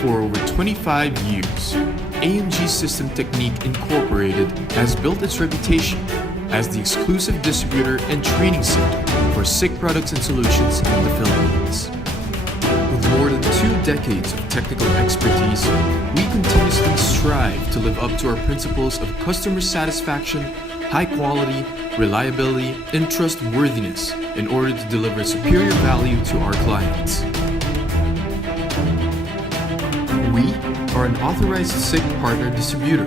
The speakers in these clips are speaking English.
For over 25 years, AMG Systemtechnik Inc. has built its reputation as the exclusive distributor and training center for SICK products and solutions in the Philippines. With more than 2 decades of technical expertise, we continuously strive to live up to our principles of customer satisfaction, high quality, reliability, and trustworthiness in order to deliver superior value to our clients. We are an authorized SICK partner distributor.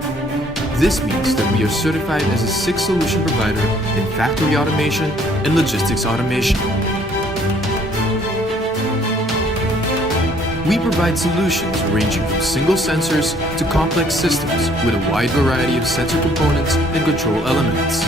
This means that we are certified as a SICK solution provider in factory automation and logistics automation. We provide solutions ranging from single sensors to complex systems with a wide variety of sensor components and control elements.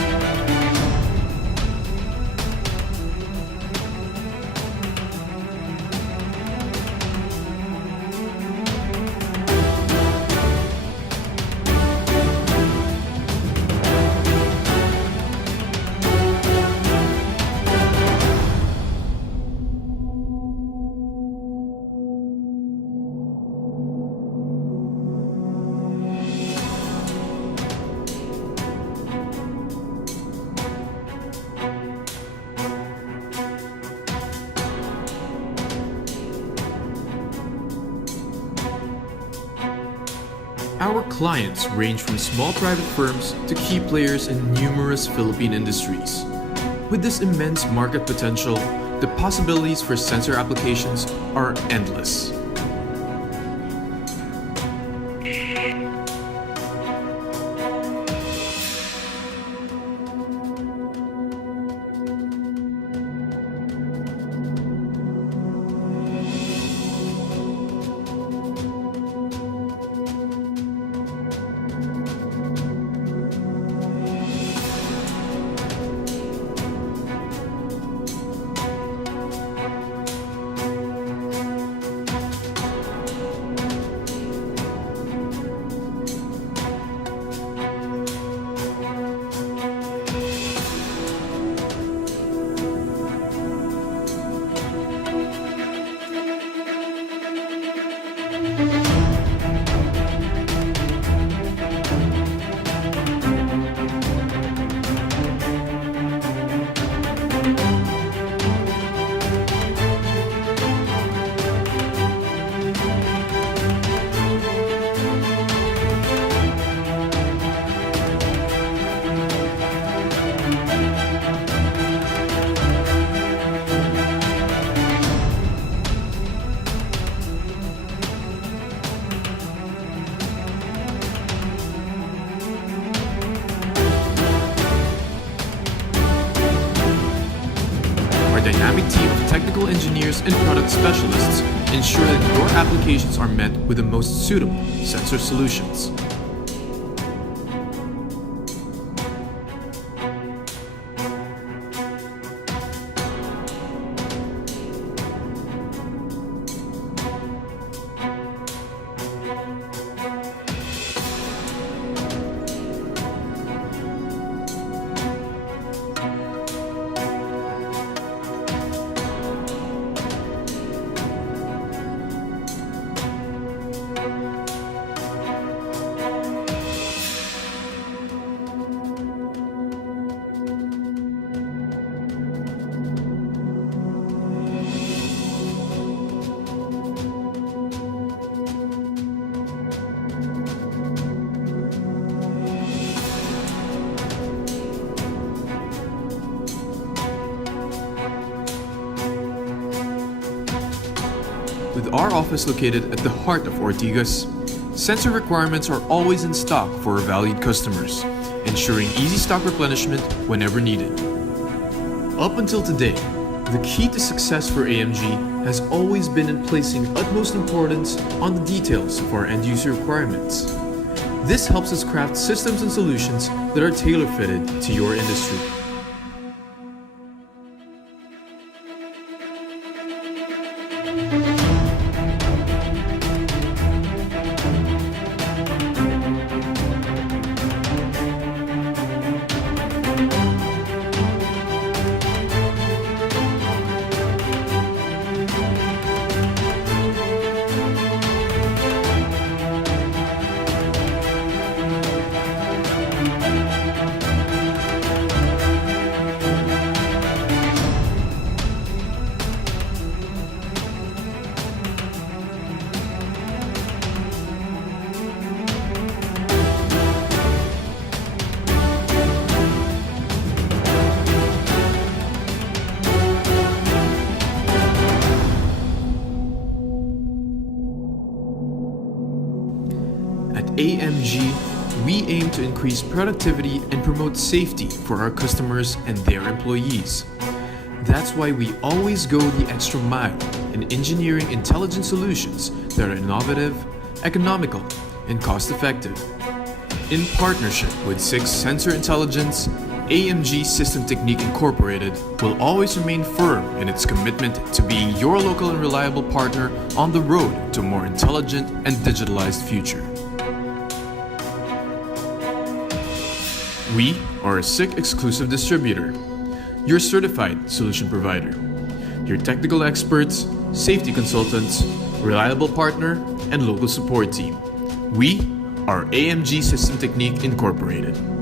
Our clients range from small private firms to key players in numerous Philippine industries. With this immense market potential, the possibilities for sensor applications are endless. Dynamic team of technical engineers and product specialists ensure that your applications are met with the most suitable sensor solutions. With our office located at the heart of Ortigas, sensor requirements are always in stock for our valued customers, ensuring easy stock replenishment whenever needed. Up until today, the key to success for AMG has always been in placing utmost importance on the details of our end-user requirements. This helps us craft systems and solutions that are tailor-fitted to your industry. AMG, we aim to increase productivity and promote safety for our customers and their employees. That's why we always go the extra mile in engineering intelligent solutions that are innovative, economical, and cost-effective. In partnership with SICK Sensor Intelligence, AMG Systemtechnik Inc. will always remain firm in its commitment to being your local and reliable partner on the road to a more intelligent and digitalized future. We are a SICK exclusive distributor, your certified solution provider, your technical experts, safety consultants, reliable partner, and local support team. We are AMG Systemtechnik Inc.